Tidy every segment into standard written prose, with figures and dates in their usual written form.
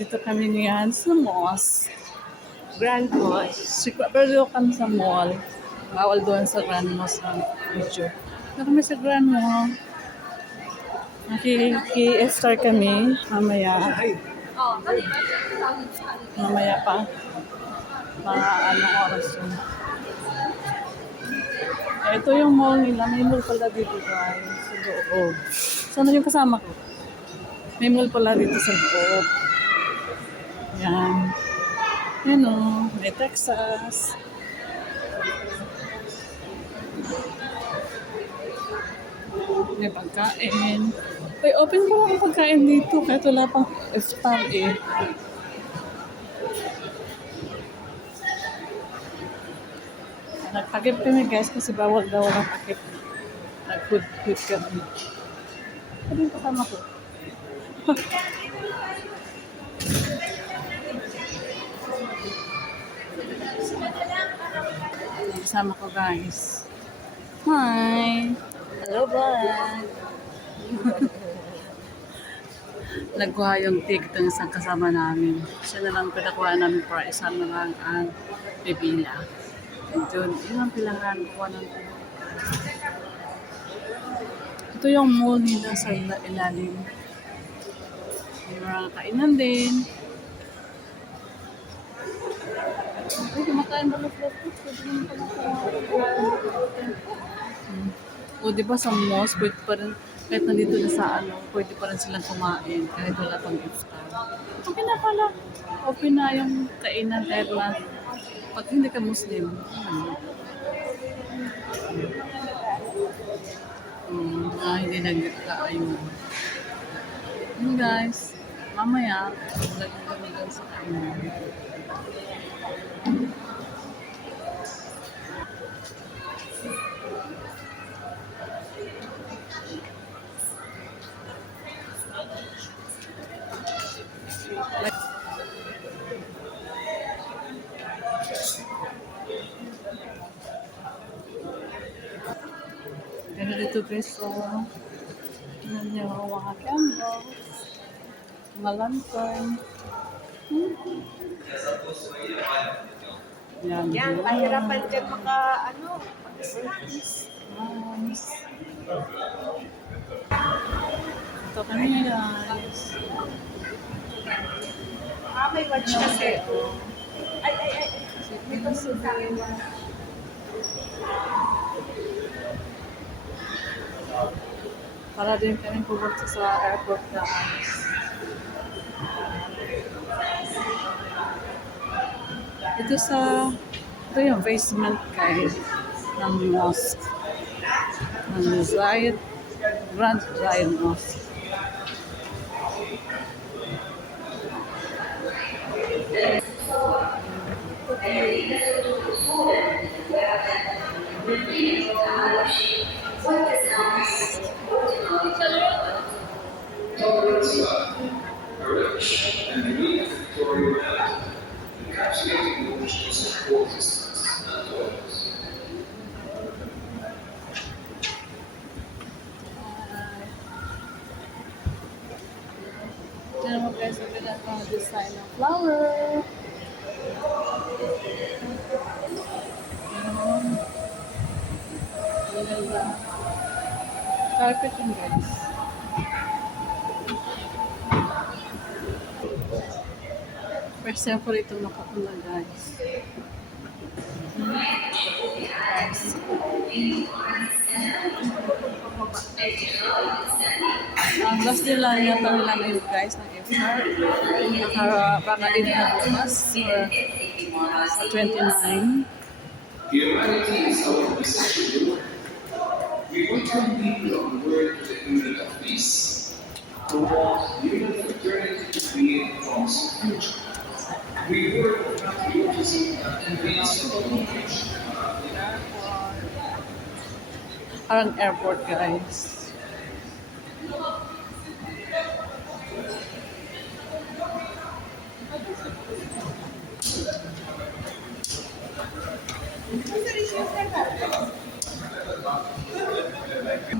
Dito kami ngayon sa mosque. Grand Mosque. Pero kami sa mall. Bawal doon sa Grand Mosque ang video. Pero kami sa Grand Mall. Naki-star kami. Mamaya pa. Mga anong oras yun. Ito yung mall nila. May mall pala dito guys. Sa loob. Sana yung kasama ko? May mall pala dito sa loob. Yan. Yan o. May Texas. May pagkain. Uy, open ko lang ang pagkain dito. Kahit wala pang star eh. Nagpakip kami guys kasi bawal daw ang pakip. Nag-food kami. Ano yung kasama ko? Kasama ko guys. Hi! Hello vlog! Nagkuha yung ticket ng isang kasama namin. Siya na lang pinakuha namin para isa na lang ang pipila. Doon, yun ang pilangan kuha ng ticket. Ito yung mall nila sa ilalim. May mga kainan din. Ay, kumakain ba ng plastic? Pwede naman pa kumakain. O, di ba sa malls, pwede pa rin, kahit nandito na sa pwede pa rin silang kumain kahit wala pang iftar. Okay na pala. Open na yung kainan kahit na pag hindi ka Muslim. Hindi nagkakaayun. Yun guys, mamaya, lagyan sa kainan. Pero dito guys, tingnan niyo mga candles, mga lantern. Yan, mahirapan dyan mag-snacks. Nice. Ito kami guys. May watch kasi. Ay. May pasunta. Para din kami pupunta sa airport guys. Ito yung basement guys ng mosque. Ng Grand Zayed Mosque. Rich and unique Victorian element, encapsulating emotions of coexistence and tolerance. Diyan mo guys, ang design ng flower. Carpeting guys. First time ko rito nakapula guys. Ang last nila yata nila ngayon guys ng FR. Baka din na bukas sa 29. Humanity is our essential. We want to lead on the word to the unit of peace. To want human fraternity to be a promising future. We work for patriotism and advance communication. Parang airport guys.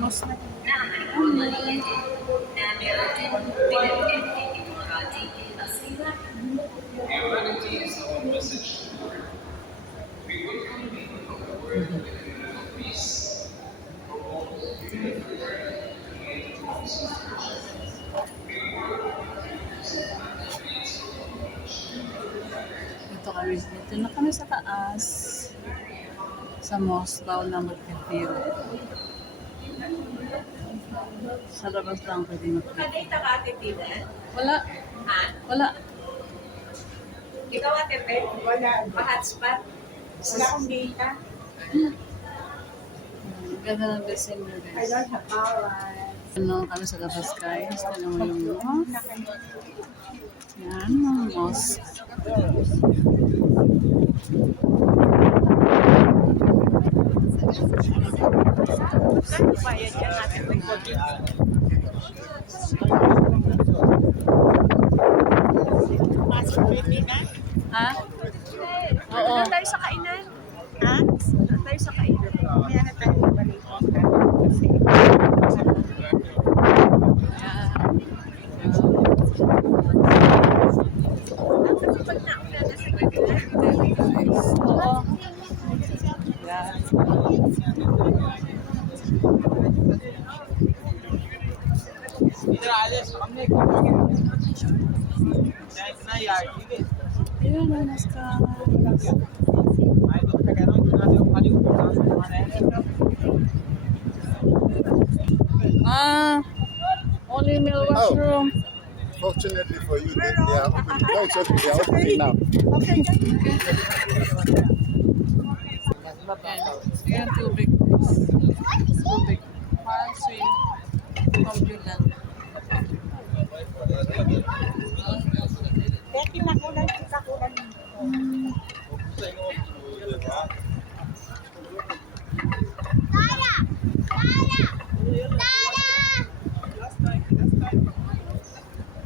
Mas نعم عملية نادرة بالتأكيد إماراتي أصيلة message to the world. We welcome people from the world to the community of peace, promote unity of fraternity, create homes of friendship. We work with communities and create Dito kami. Dito na kami sa taas. Sa mosque, bawal na mag-video. Sa labas lang pwede mag-video. Kadita ka, Ate Tina? Wala. Ha? Wala. Ikaw, Ate Pe? Wala. Ma-hotspot? Wala akong data. Ganda ng December, I guys. don't have power. Ano kami sa labas, guys. Ito naman yung mosque. Yan, mga mosque. Saan bayad yan, Ate Pe? Pasok baby na? Ha? Oo. Doon tayo sa kainan. Ha? Doon tayo sa kainan. Kaya na tayo balik. Kasi pag nauna na sa kainan. Oo. Yan. Ayun, nanas ka. Only male washroom. Fortunately for you, they are open. No, it's okay. They are opening now. Yan, tubig. Tubig. Parang swim. Pambyo lang. Kaya kinakulan kita kulan.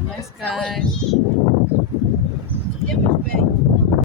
Nice guys. Yan, Miss Bay.